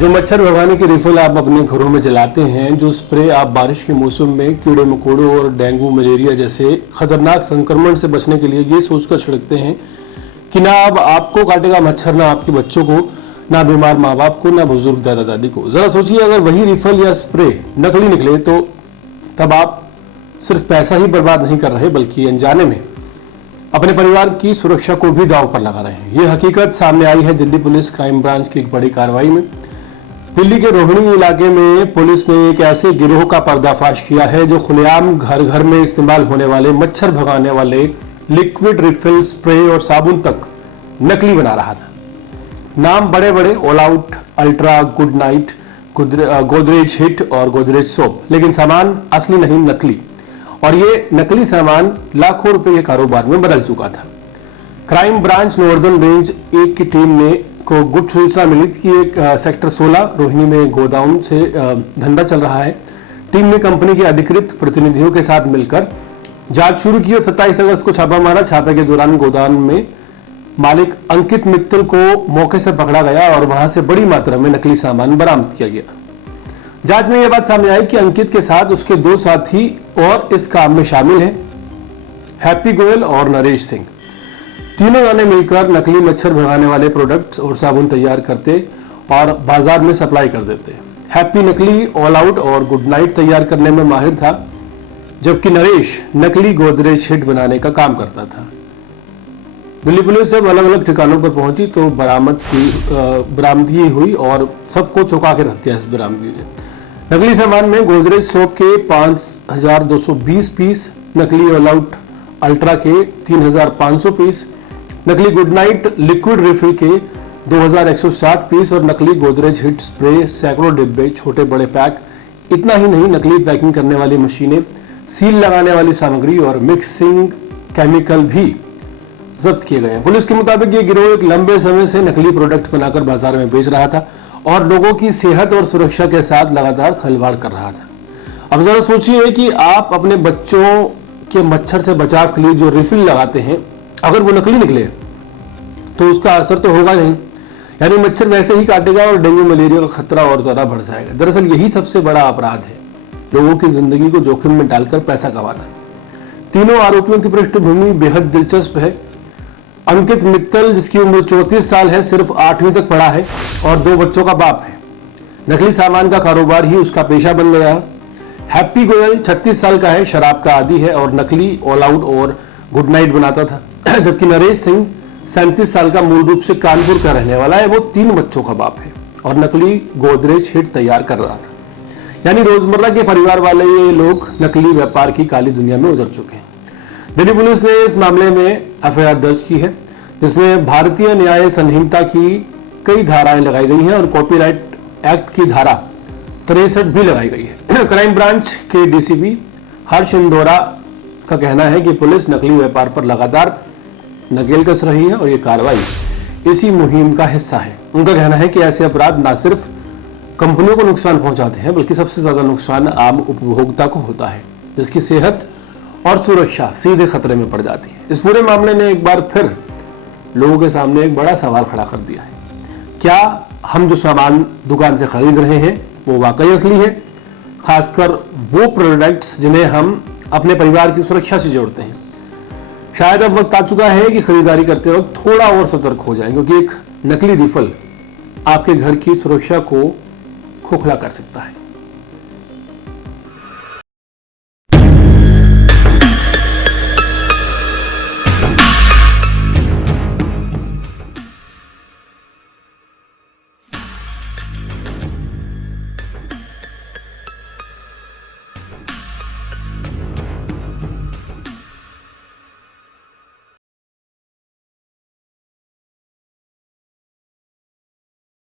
जो मच्छर भगाने की रिफिल आप अपने घरों में जलाते हैं, जो स्प्रे आप बारिश के मौसम में कीड़े मकोड़ों और डेंगू मलेरिया जैसे खतरनाक संक्रमण से बचने के लिए ये सोचकर छिड़कते हैं कि ना अब आपको काटेगा मच्छर, ना आपके बच्चों को, ना बीमार माँ बाप को, ना बुजुर्ग दादा दादी को। जरा सोचिए, अगर वही रिफिल या स्प्रे नकली निकले तो तब आप सिर्फ पैसा ही बर्बाद नहीं कर रहे, बल्कि अनजाने में अपने परिवार की सुरक्षा को भी दांव पर लगा रहे हैं। ये हकीकत सामने आई है दिल्ली पुलिस क्राइम ब्रांच की एक बड़ी कार्रवाई में। दिल्ली के रोहिणी इलाके में पुलिस ने एक ऐसे गिरोह का पर्दाफाश किया है जो खुलेआम घर घर में इस्तेमाल होने वाले मच्छर भगाने वाले लिक्विड रिफिल, स्प्रे और साबुन तक नकली बना रहा था। नाम बड़े बड़े, all out, ultra, good night, Godrej hit और गोदरेज सोप, लेकिन सामान असली नहीं, नकली। और ये नकली सामान लाखों रुपए के कारोबार में बदल चुका था। क्राइम ब्रांच नॉर्दर्न रेंज 1 की टीम ने को गुप्त सूचना मिली थी कि एक सेक्टर 16 रोहिणी में गोदाम से धंधा चल रहा है। टीम ने कंपनी के अधिकृत प्रतिनिधियों के साथ मिलकर जांच शुरू की और 27 अगस्त को छापा मारा। छापे के दौरान गोदाम में मालिक अंकित मित्तल को मौके से पकड़ा गया और वहां से बड़ी मात्रा में नकली सामान बरामद किया गया। जांच में यह बात सामने आई कि अंकित के साथ उसके 2 साथी और इस काम में शामिल हैं, हैप्पी गोयल और नरेश सिंह। तीनों जने मिलकर नकली मच्छर भगाने वाले प्रोडक्ट्स और साबुन तैयार करते और बाजार में सप्लाई कर देते। हैप्पी नकली ऑल आउट और गुड नाइट तैयार करने में माहिर था, जबकि नरेश नकली गोदरेज हिट बनाने का काम करता था। दिल्ली पुलिस जब अलग अलग ठिकानों पर पहुंची तो बरामदगी हुई और सबको चौंका के रख दिया इस बरामदगी ने। नकली सामान में गोदरेज सोप के 5220 पीस, नकली ऑल आउट अल्ट्रा के 3500 पीस, नकली गुड नाइट लिक्विड रिफिल के 2160 पीस और नकली गोदरेज हिट स्प्रे सैकड़ों डिब्बे, छोटे बड़े पैक। इतना ही नहीं, नकली पैकिंग करने वाली मशीनें, सील लगाने वाली सामग्री और मिक्सिंग केमिकल भी जब्त किए गए हैं। पुलिस के मुताबिक ये गिरोह एक लंबे समय से नकली प्रोडक्ट बनाकर बाजार में बेच रहा था और लोगों की सेहत और सुरक्षा के साथ लगातार खिलवाड़ कर रहा था। अब जरा सोचिए कि आप अपने बच्चों के मच्छर से बचाव के लिए जो रिफिल लगाते हैं, अगर वो नकली निकले तो उसका असर तो होगा नहीं, यानी मच्छर वैसे ही काटेगा और डेंगू मलेरिया का खतरा और ज्यादा बढ़ जाएगा। दरअसल यही सबसे बड़ा अपराध है, लोगों की जिंदगी को जोखिम में डालकर पैसा कमाना। तीनों आरोपियों की पृष्ठभूमि बेहद दिलचस्प है। अंकित मित्तल, जिसकी उम्र 34 साल है, सिर्फ 8वीं तक पढ़ा है और 2 बच्चों का बाप है। नकली सामान का कारोबार ही उसका पेशा बन गया। हैप्पी गोयल 36 साल का है, शराब का आदी है और नकली ऑल आउट और गुड नाइट बनाता था। जबकि नरेश सिंह 37 साल का, मूल रूप से कानपुर का रहने वाला है, वो 3 बच्चों का बाप है और नकली गोदरेज हिट तैयार कर रहा था। यानी रोजमर्रा के परिवार वाले ये लोग नकली व्यापार की काली दुनिया में उतर चुके हैं। दिल्ली पुलिस ने इस मामले में एफआईआर दर्ज की है, जिसमें भारतीय न्याय संहिता की कई धाराएं लगाई गई हैं और कॉपीराइट एक्ट की धारा 63 भी लगाई गई है। क्राइम ब्रांच के डीसीपी हर्ष इंदौरा का कहना है कि पुलिस नकली व्यापार पर लगातार नकेल कस रही है और ये कार्रवाई इसी मुहिम का हिस्सा है। उनका कहना है कि ऐसे अपराध न सिर्फ कंपनियों को नुकसान पहुंचाते हैं, बल्कि सबसे ज्यादा नुकसान आम उपभोक्ता को होता है, जिसकी सेहत और सुरक्षा सीधे खतरे में पड़ जाती है। इस पूरे मामले ने एक बार फिर लोगों के सामने एक बड़ा सवाल खड़ा कर दिया है, क्या हम जो सामान दुकान से खरीद रहे हैं वो वाकई असली है, खासकर वो प्रोडक्ट्स जिन्हें हम अपने परिवार की सुरक्षा से जोड़ते हैं। शायद अब वक्त आ चुका है कि खरीदारी करते वक्त थोड़ा और सतर्क हो जाएं, क्योंकि एक नकली रिफिल आपके घर की सुरक्षा को खोखला कर सकता है।